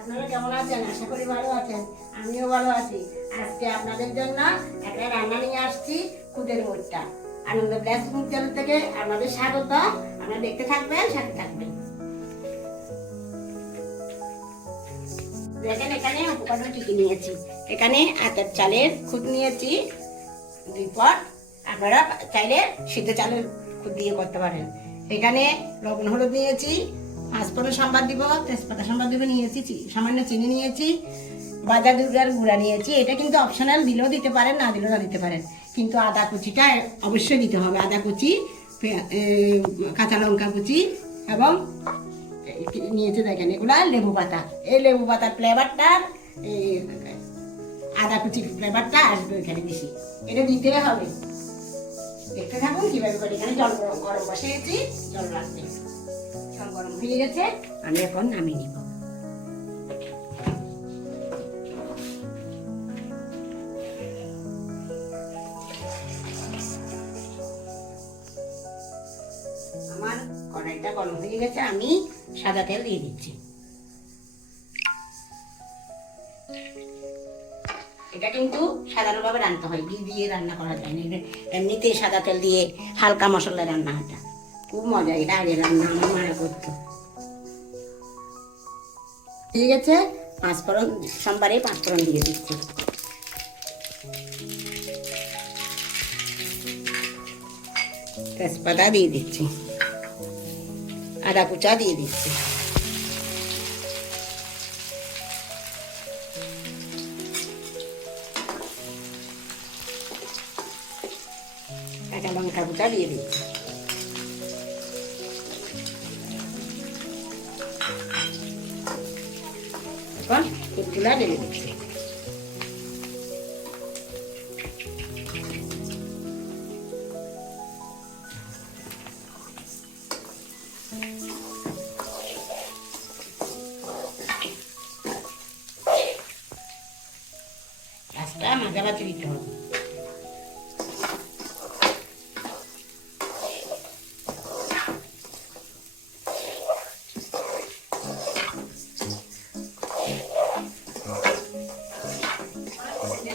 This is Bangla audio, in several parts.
আপনারা কেমন আছেন? আশা করি ভালো আছেন। আমিও ভালো আছি। আজকে আপনাদের জন্য একটা রান্না নিয়ে আসছি, খুদের মুড়টা। আনন্দ ব্যাস চ্যানেল থেকে আপনাদের স্বাগত। আপনারা দেখতে থাকবেন, সাথে থাকবেন। দেখেন এখানে উপকরণ কি কি নিয়েছি। এখানে আতপ চালের খুদ নিয়েছি 2 পট। আপনারা চাইলে সিদ্ধ চালের খুদ দিয়ে করতে পারেন। এখানে লবণ হলুদ নিয়েছি, 5 ফোড়ন সম্বাদ দিব, তেজপাতা সম্বাদ দিব নিয়েছি, সামান্য চিনি নিয়েছি, বাজার দুর্গার গুঁড়া নিয়েছি। এটা কিন্তু অপশনাল, দিলেও দিতে পারেন, না দিলেও না দিতে পারেন। কিন্তু আদা কুচিটা অবশ্যই দিতে হবে। আদা কুচি, কাঁচা লঙ্কা কুচি এবং নিয়েছে দেখেন এগুলা লেবু পাতা। এই লেবু পাতার ফ্লেভারটা, আদা কুচির ফ্লেভারটা আসবে এখানে বেশি। এটা দিতে হবে। দেখতে থাকুন কিভাবে করে। এখানে জল গরম বসিয়েছি, জল রাখতে। জল গরম হয়ে গেছে, আমি এখন নামিয়ে নিব। আমার কড়াইটা গরম হয়ে গেছে, আমি সাদা তেল দিয়ে দিচ্ছি। এটা কিন্তু সাধারণভাবে রান্না হয়, ঘি দিয়ে রান্না করা যায় না। এমনিতে সাদা তেল দিয়ে হালকা মশলা রান্না হয়, খুব মজা। এটা আগে রান্না আমার মারা করতো। ঠিক আছে, 5 ফোড়ন সোমবারে 5 ফোড়ন দিয়ে দিচ্ছি। তেজপাতা দিয়ে দিচ্ছি, আদা কুচা দিয়ে দিচ্ছি, কাঁচা লঙ্কা কুচা দিয়ে দিচ্ছি। এখন কুচুলা ঢেলে দিচ্ছি। গাছটা মাঝামাঝি দিতে হবে।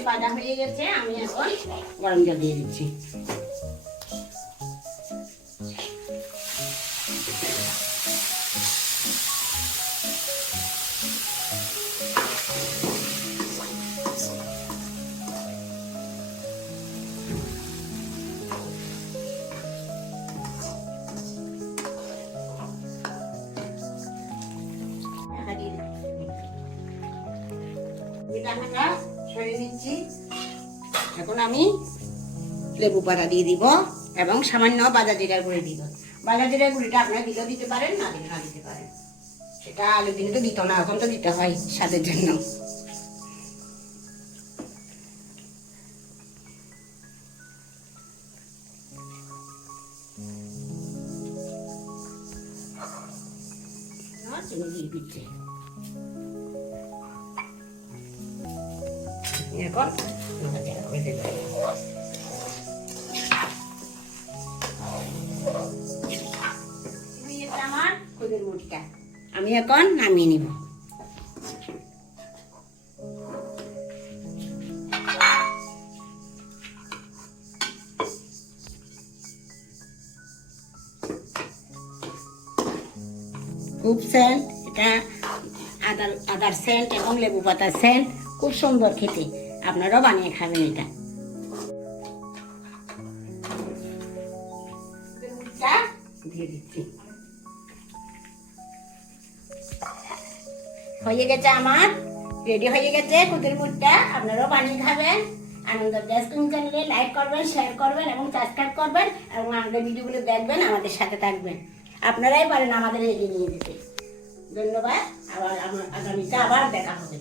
ভাজা হয়ে গেছে, আমি এখন গরম জল দিয়ে দিচ্ছি। ঢাকাটা সরিয়ে নিচ্ছি। এখন আমি লেবু পাতা দিয়ে দিব এবং সামান্য বাজার জিরার গুঁড়ি দিব। বাজার জিরার গুঁড়িটা আপনারা দিলেও দিতে পারেন, না দিলে না দিতে পারেন। সেটা আলু দিনে তো দিত না, এখন তো দিতে হয় স্বাদের জন্য। চিনি দিয়ে দিচ্ছি। এখন আমার খুদের মুড়টা আমি এখন নামিয়ে নিব। খুব সেন্ট, এটা আদার সেন্ট এবং লেবু পাতার সেন্ট, খুব সুন্দর খেতে। আপনারাও বানিয়ে খাবেন এটা। দিয়ে দিচ্ছি। হয়ে গেছে আমার, রেডি হয়ে গেছে খুদের মুড়টা। আপনারাও বানিয়ে খাবেন। আনন্দ গ্যাস চ্যানেলে লাইক করবেন, শেয়ার করবেন এবং সাবস্ক্রাইব করবেন এবং আমাদের ভিডিওগুলো দেখবেন, আমাদের সাথে থাকবেন। আপনারাই পারেন আমাদের এগিয়ে নিয়ে যেতে। ধন্যবাদ। আবার আগামীতে আবার দেখা হবে।